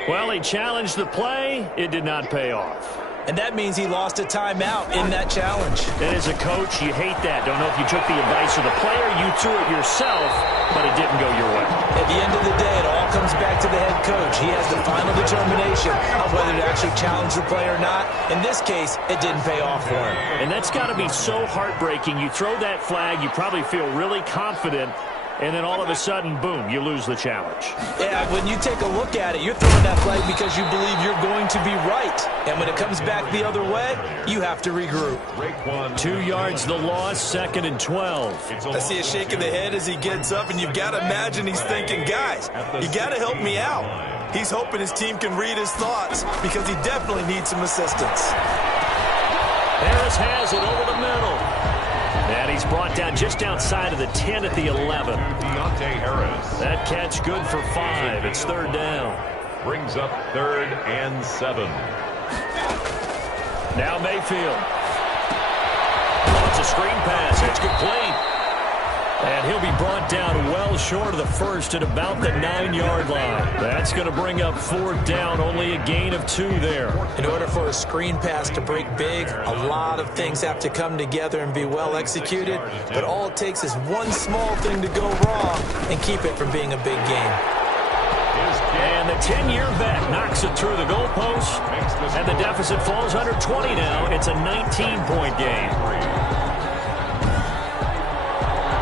Well, he challenged the play. It did not pay off. And that means he lost a timeout in that challenge. And as a coach, you hate that. Don't know if you took the advice of the player, you threw it yourself, but it didn't go your way. At the end of the day, it all comes back to the head coach. He has the final determination of whether to actually challenge the play or not. In this case, it didn't pay off for him. And that's got to be so heartbreaking. You throw that flag, you probably feel really confident, and then all of a sudden, boom, you lose the challenge. Yeah, when you take a look at it, you're throwing that flag because you believe you're going to be right. And when it comes back the other way, you have to regroup. 2 yards the loss, 2nd and 12. I see a shake of the head as he gets up, and you've got to imagine he's thinking, guys, you got to help me out. He's hoping his team can read his thoughts because he definitely needs some assistance. Harris has it over the middle. And he's brought down just outside of the 10 at the 11. Deontay Harris. That catch good for 5. It's 3rd down. Brings up 3rd and 7. Now Mayfield. It's a screen pass. It's complete. And he'll be brought down well short of the first at about the 9-yard line. That's going to bring up 4th down, only a gain of 2 there. In order for a screen pass to break big, a lot of things have to come together and be well executed. But all it takes is one small thing to go wrong and keep it from being a big game. And the 10-year vet knocks it through the goalpost. And the deficit falls under 20 now. It's a 19-point game.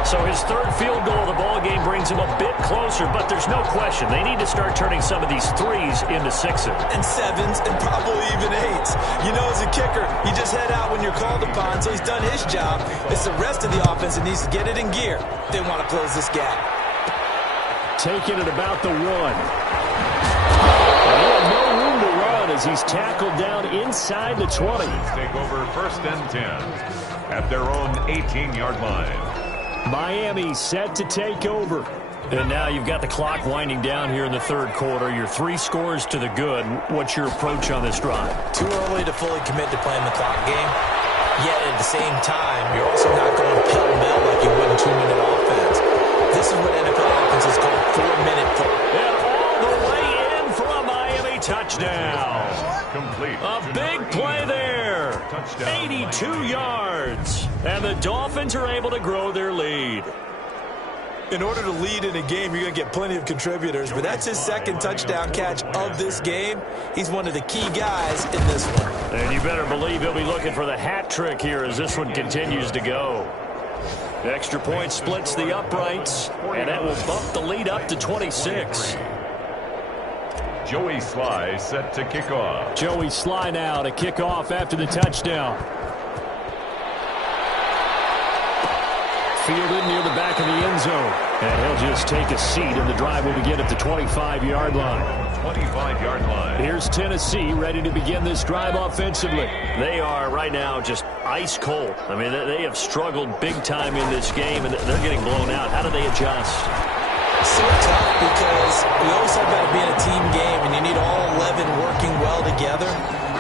So his 3rd field goal of the ball game brings him a bit closer, but there's no question they need to start turning some of these 3s into 6s. And 7s and probably even 8s. You know, as a kicker, you just head out when you're called upon, so he's done his job. It's the rest of the offense that needs to get it in gear. They want to close this gap. Taking it about the 1. And he had no room to run as he's tackled down inside the 20. Take over 1st and 10 at their own 18-yard line. Miami set to take over. And now you've got the clock winding down here in the 3rd quarter. Your 3 scores to the good. What's your approach on this drive? Too early to fully commit to playing the clock game. Yet at the same time, you're also not going pell-mell like you would in 2-minute offense. This is what NFL offenses call 4-minute play. And all the way in for a Miami touchdown. Complete. A big play there. Touchdown. 82 yards. And the Dolphins are able to grow their lead. In order to lead in a game, you're going to get plenty of contributors, but that's his 2nd touchdown catch of this game. He's one of the key guys in this one. And you better believe he'll be looking for the hat trick here as this one continues to go. The extra point splits the uprights, and that will bump the lead up to 26. Joey Sly set to kick off. Joey Sly now to kick off after the touchdown. Fielded near the back of the end zone. And he'll just take a seat, and the drive will begin at the 25-yard line. 25-yard line. Here's Tennessee ready to begin this drive offensively. They are right now just ice cold. I mean, they have struggled big time in this game, and they're getting blown out. How do they adjust? So tough because we always talk about it being a team game, and you need all 11 working well together.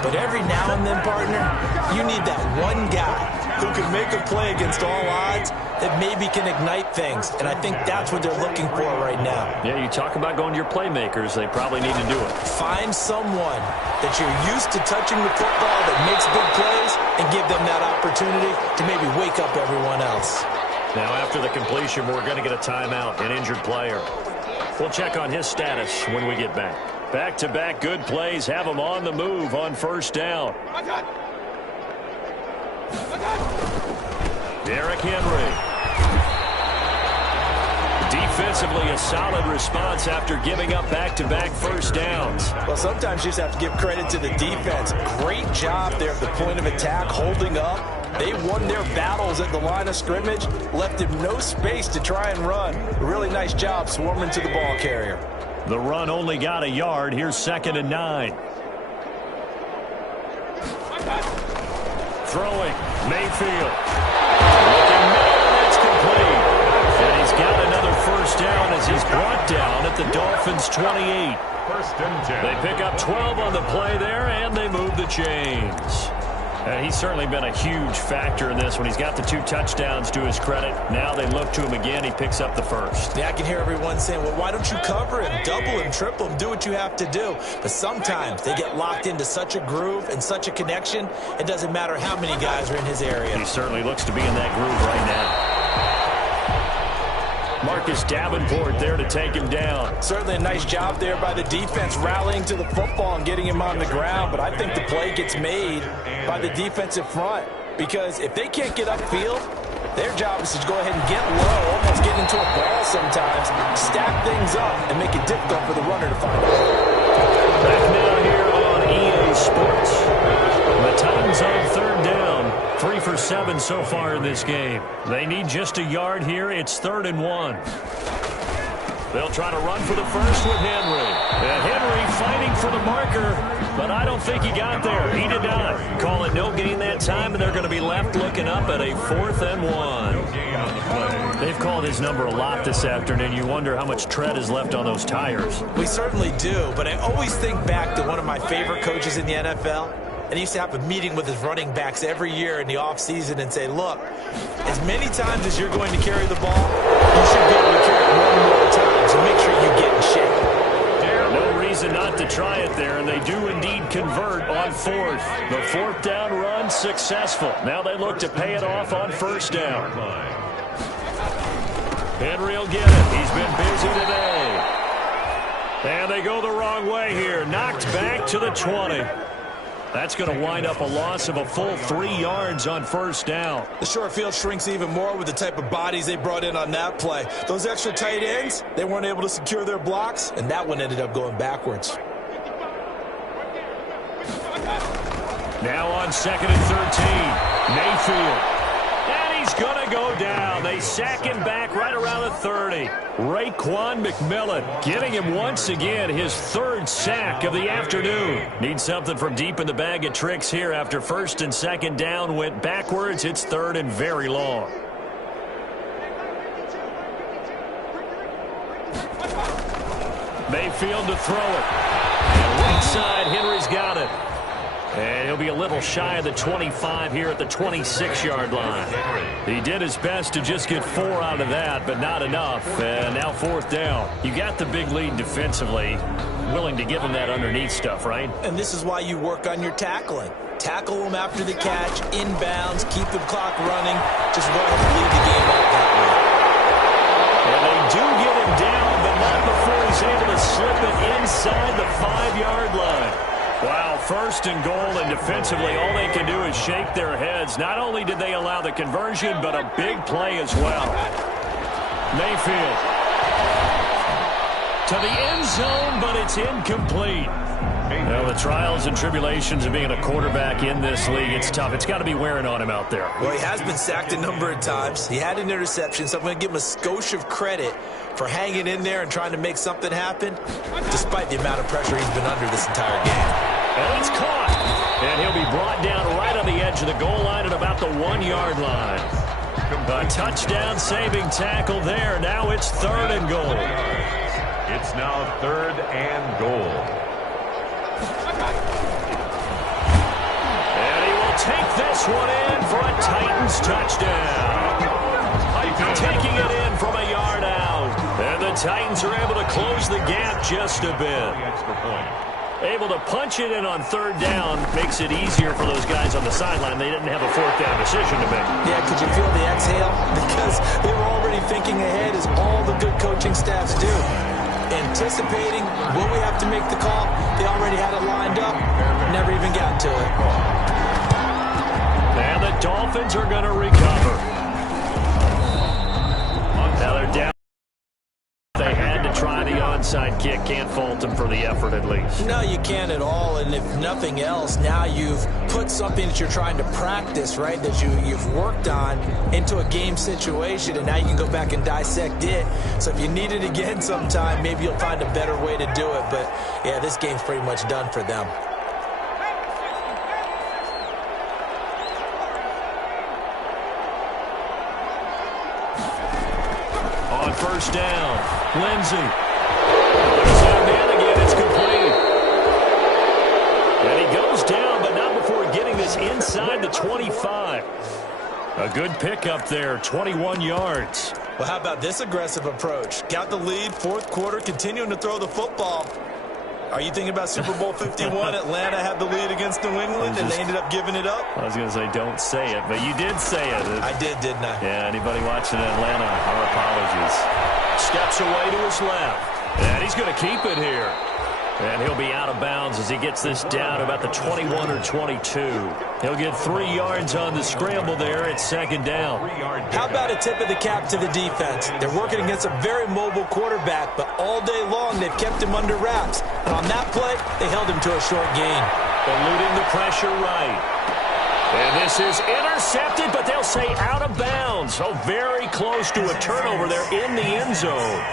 But every now and then, partner, you need that one guy who can make a play against all odds that maybe can ignite things, and I think that's what they're looking for right now. Yeah, you talk about going to your playmakers. They probably need to do it. Find someone that you're used to touching the football that makes big plays and give them that opportunity to maybe wake up everyone else. Now, after the completion, we're going to get a timeout, an injured player. We'll check on his status when we get back. Back-to-back good plays have him on the move on first down. Derrick Henry. Defensively, a solid response after giving up back-to-back first downs. Well, sometimes you just have to give credit to the defense. Great job there at the point of attack, holding up. They won their battles at the line of scrimmage, left him no space to try and run. A really nice job swarming to the ball carrier. The run only got a yard. Here's 2nd and 9. Throwing, Mayfield. Looking middle, that's complete. And he's got another first down as he's brought down at the Dolphins' 28. First and 10. They pick up 12 on the play there, and they move the chains. He's certainly been a huge factor in this when he's got the 2 touchdowns to his credit. Now they look to him again. He picks up the first. Yeah, I can hear everyone saying, well, why don't you cover him, double him, triple him, do what you have to do. But sometimes they get locked into such a groove and such a connection, it doesn't matter how many guys are in his area. He certainly looks to be in that groove right now. Marcus Davenport there to take him down. Certainly a nice job there by the defense rallying to the football and getting him on the ground, but I think the play gets made by the defensive front because if they can't get upfield, their job is to go ahead and get low, almost get into a ball sometimes, stack things up, and make it difficult for the runner to find it. Back now here on EA Sports. The Titans on 3rd down. 3 for 7 so far in this game. They need just a yard here. It's 3rd and 1. They'll try to run for the first with Henry. And Henry fighting for the marker, but I don't think he got there. He did not. Call it no gain that time, and they're going to be left looking up at a 4th and 1. They've called his number a lot this afternoon. You wonder how much tread is left on those tires. We certainly do, but I always think back to one of my favorite coaches in the NFL. And he used to have a meeting with his running backs every year in the offseason and say, look, as many times as you're going to carry the ball, you should be able to carry it 1 more time. So make sure you get in shape. No reason not to try it there, and they do indeed convert on 4th. The 4th down run successful. Now they look to pay it off on 1st down. Henry will get it. He's been busy today. And they go the wrong way here. Knocked back to the 20. That's going to wind up a loss of a full 3 yards on 1st down. The short field shrinks even more with the type of bodies they brought in on that play. Those extra tight ends, they weren't able to secure their blocks, and that one ended up going backwards. Now on 2nd and 13, Mayfield. And he's going to go down. They sack him back right around the 30. Raekwon McMillan getting him once again his 3rd sack of the afternoon. Needs something from deep in the bag of tricks here after 1st and 2nd down went backwards. It's 3rd and very long. Mayfield to throw it. And right side, Henry's got it. And he'll be a little shy of the 25 here at the 26-yard line. He did his best to just get 4 out of that, but not enough. And now 4th down. You got the big lead defensively. Willing to give him that underneath stuff, right? And this is why you work on your tackling. Tackle them after the catch, inbounds, keep the clock running. Just go ahead and lead the game out that way. And they do get him down, but not before he's able to slip it inside the 5-yard line. Wow, 1st and goal, and defensively all they can do is shake their heads. Not only did they allow the conversion, but a big play as well. Mayfield to the end zone, but it's incomplete. Well, the trials and tribulations of being a quarterback in this league, it's tough. It's got to be wearing on him out there. Well, he has been sacked a number of times. He had an interception, so I'm going to give him a skosh of credit for hanging in there and trying to make something happen, despite the amount of pressure he's been under this entire game. And it's caught. And he'll be brought down right on the edge of the goal line at about the 1-yard line. A touchdown-saving tackle there. Now it's 3rd and goal. It's now 3rd and goal. And he will take this one in for a Titans touchdown. the Titans are able to close the gap just a bit. Able to punch it in on third down makes it easier for those guys on the sideline. They didn't have a fourth down decision to make. Yeah, could you feel the exhale? Because they were already thinking ahead, as all the good coaching staffs do. Anticipating, will we have to make the call? They already had it lined up, never even got to it. And the Dolphins are going to recover. Now they're down. They had to try the onside kick. Can't fault them for the effort, at least. No, you can't at all. And if nothing else, now you've put something that you're trying to practice, right, that you've worked on into a game situation, and now you can go back and dissect it. So if you need it again sometime, maybe you'll find a better way to do it. But, yeah, this game's pretty much done for them. On first down, Lindsey. He's out man again. It's complete. And he goes down, but not before getting this inside the 25. A good pickup there, 21 yards. Well, how about this aggressive approach? Got the lead, fourth quarter, continuing to throw the football. Are you thinking about Super Bowl 51? Atlanta had the lead against New England, and they ended up giving it up? I was going to say, don't say it, but you did say it. I did, didn't I? Yeah, anybody watching Atlanta, our apologies. Steps away to his left. And he's going to keep it here. And he'll be out of bounds as he gets this down about the 21 or 22. He'll get 3 yards on the scramble there at second down. How about a tip of the cap to the defense? They're working against a very mobile quarterback, but all day long they've kept him under wraps. And on that play, they held him to a short gain. Eluding the pressure right. And this is intercepted, but they'll say out of bounds. So very close to a turnover there in the end zone.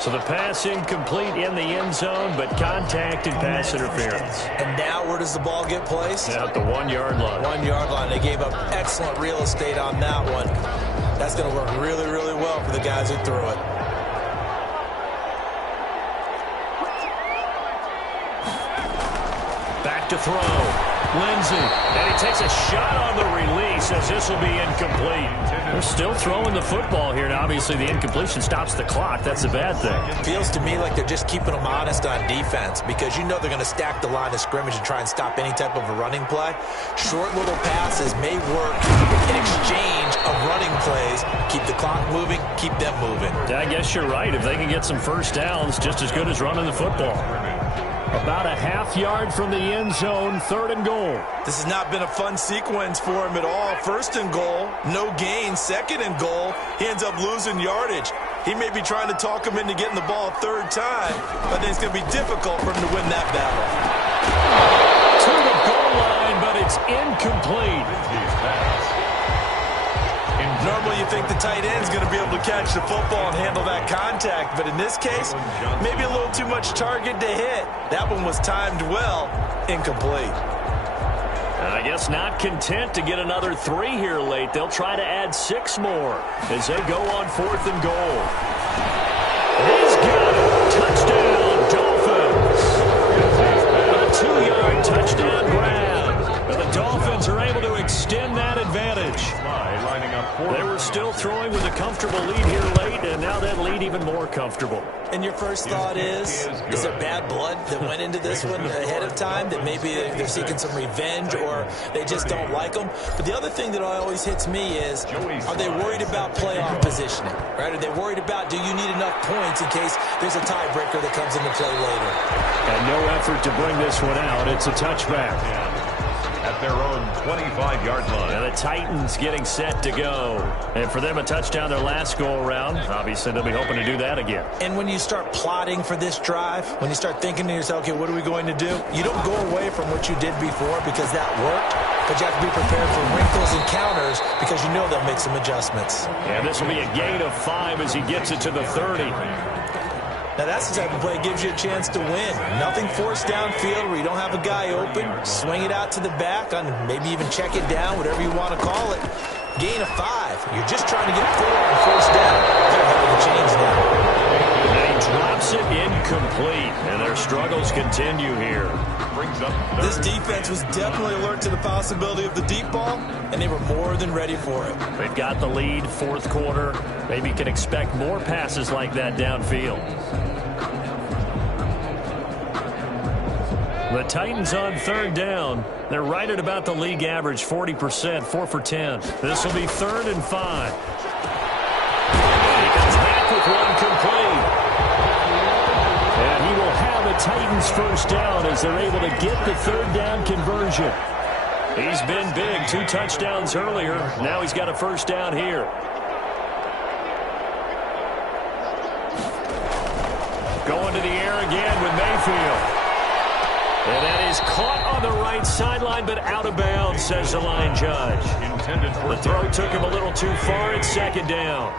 So the pass incomplete in the end zone, but contact and pass interference. And now where does the ball get placed? At the 1 yard line. 1 yard line. They gave up excellent real estate on that one. That's going to work really, really well for the guys who threw it. Back to throw. Lindsey, and he takes a shot on the release as this will be incomplete. They're still throwing the football here, and obviously the incompletion stops the clock. That's the bad thing. Feels to me like they're just keeping them honest on defense, because you know they're going to stack the line of scrimmage and try and stop any type of a running play. Short little passes may work in exchange of running plays. Keep the clock moving, keep them moving. I guess you're right. If they can get some first downs, just as good as running the football. About a half yard from the end zone, third and goal. This has not been a fun sequence for him at all. First and goal, no gain. Second and goal, he ends up losing yardage. He may be trying to talk him into getting the ball a third time, but I think it's going to be difficult for him to win that battle. To the goal line, but it's incomplete. Normally you think the tight end's going to be able to catch the football and handle that contact, but in this case, maybe a little too much target to hit. That one was timed well, incomplete. I guess not content to get another 3 here late. They'll try to add 6 more as they go on fourth and goal. He's got it. Touchdown, Dolphins. A 2-yard touchdown grab. And the Dolphins are able to extend that advantage. They were still throwing with a comfortable lead here late, and now that lead even more comfortable. And your first thought is there bad blood that went into this one ahead of time, that maybe they're seeking some revenge or they just don't like them? But the other thing that always hits me is, are they worried about playoff positioning? Right? Are they worried about, do you need enough points in case there's a tiebreaker that comes into play later? And no effort to bring this one out. It's a touchback. At their own 25-yard line. And the Titans getting set to go. And for them, a touchdown their last go-around. Obviously, they'll be hoping to do that again. And when you start plotting for this drive, when you start thinking to yourself, okay, what are we going to do? You don't go away from what you did before because that worked, but you have to be prepared for wrinkles and counters because you know they'll make some adjustments. And this will be a gain of 5 as he gets it to the 30. Now, that's the type of play that gives you a chance to win. Nothing forced downfield where you don't have a guy open. Swing it out to the back, on maybe even check it down, whatever you want to call it. Gain of 5. You're just trying to get 4 on first down. They're having to change that. And he drops it incomplete, and their struggles continue here. This defense was definitely alert to the possibility of the deep ball, and they were more than ready for it. They've got the lead, fourth quarter. Maybe can expect more passes like that downfield. The Titans on third down. They're right at about the league average, 40%, 4 for 10. This will be 3rd and 5. He comes back with one complete. And he will have a Titans first down as they're able to get the third down conversion. He's been big, 2 touchdowns earlier. Now he's got a first down here. Going to the air again with Mayfield. And that is caught on the right sideline, but out of bounds, says the line judge. The throw took him a little too far at second down.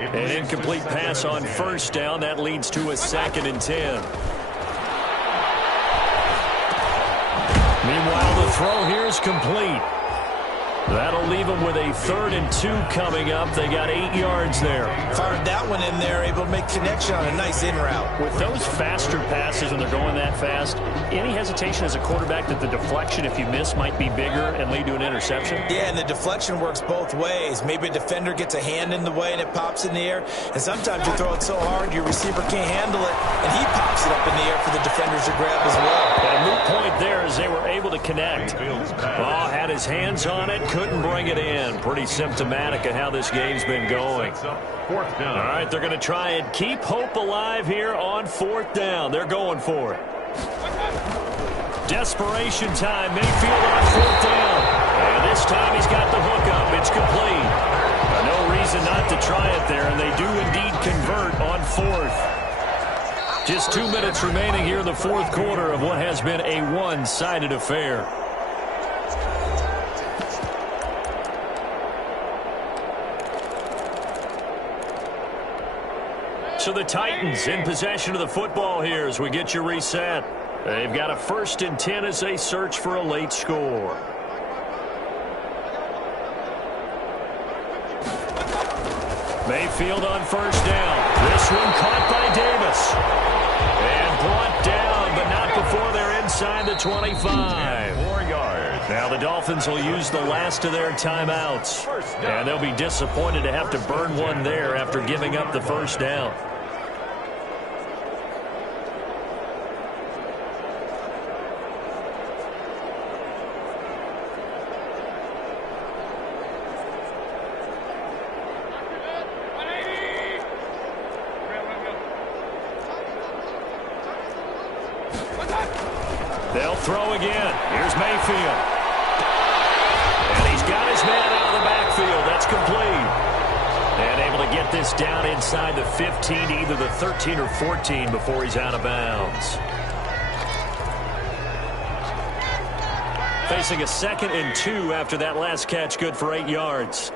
An incomplete pass on first down. That leads to a 2nd and 10. Meanwhile, the throw here is complete. That'll leave them with a 3rd and 2 coming up. They got 8 yards there. Fired that one in there, able to make connection on a nice in route. With those faster passes when they're going that fast, any hesitation as a quarterback that the deflection, if you miss, might be bigger and lead to an interception? Yeah, and the deflection works both ways. Maybe a defender gets a hand in the way and it pops in the air. And sometimes you throw it so hard your receiver can't handle it, and he pops it up in the air for the defenders to grab as well. And a moot point there as they were able to connect. Ball had his hands on it, couldn't bring it in. Pretty symptomatic of how this game's been going. All right, they're going to try and keep hope alive here on 4th down. They're going for it. Desperation time. Mayfield on 4th down. And this time he's got the hookup. It's complete. No reason not to try it there, and they do indeed convert on 4th. Just 2 minutes remaining here in the 4th quarter of what has been a one-sided affair. So the Titans in possession of the football here as we get you reset. They've got a 1st and 10 as they search for a late score. Mayfield on 1st down. This one caught by Davis. And brought down, but not before they're inside the 25. 4 yards. Now the Dolphins will use the last of their timeouts. And they'll be disappointed to have to burn one there after giving up the first down. They'll throw again. Here's Mayfield. And he's got his man out of the backfield. That's complete. And able to get this down inside the 15 to either the 13 or 14 before he's out of bounds. Facing a 2nd and 2 after that last catch, good for 8 yards.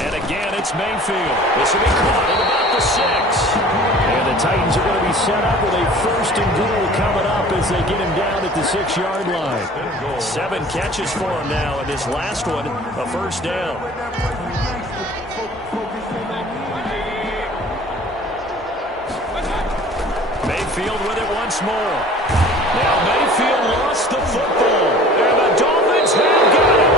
And again, it's Mayfield. This will be caught at about the 6. And the Titans are going to be set up with a 1st and goal coming up as they get him down at the 6-yard line. 7 catches for him now, and this last one, a first down. Mayfield with it once more. Now Mayfield lost the football, and the Dolphins have got it.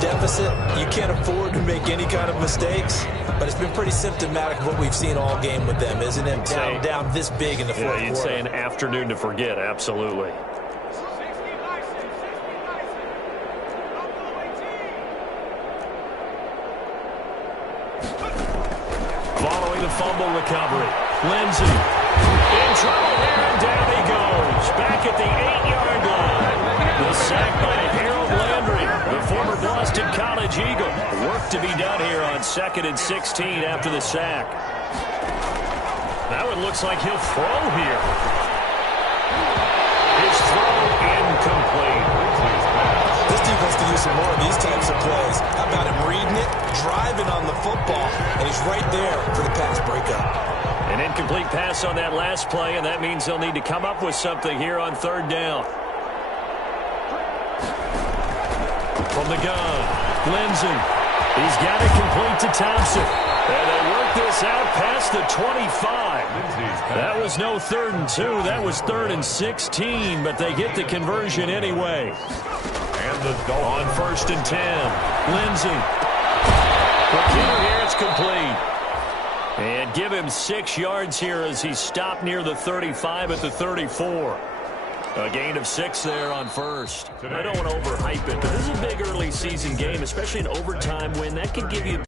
Deficit, you can't afford to make any kind of mistakes, but it's been pretty symptomatic of what we've seen all game with them, isn't it? Down this big in the fourth quarter. You'd say an afternoon to forget, absolutely. Following the fumble recovery, Lindsey in trouble there, and down he goes. Back at the 8-yard line. The sack by Harold Landry, the former Boston College Eagle. Work to be done here on 2nd and 16 after the sack. That one looks like he'll throw here. His throw incomplete. This defense can use some more of these types of plays. How about him reading it, driving on the football, and he's right there for the pass breakup. An incomplete pass on that last play, and that means they'll need to come up with something here on 3rd down. From the gun, Lindsey. He's got it complete to Thompson. And they work this out past the 25. That was no 3rd and 2. That was 3rd and 16, but they get the conversion anyway. And the on 1st and 10, Lindsey. For Peter here, it's complete. And give him 6 yards here as he's stopped near the 35 at the 34. A gain of 6 there on 1st. I don't want to overhype it, but this is a big early season game, especially an overtime win. That could give you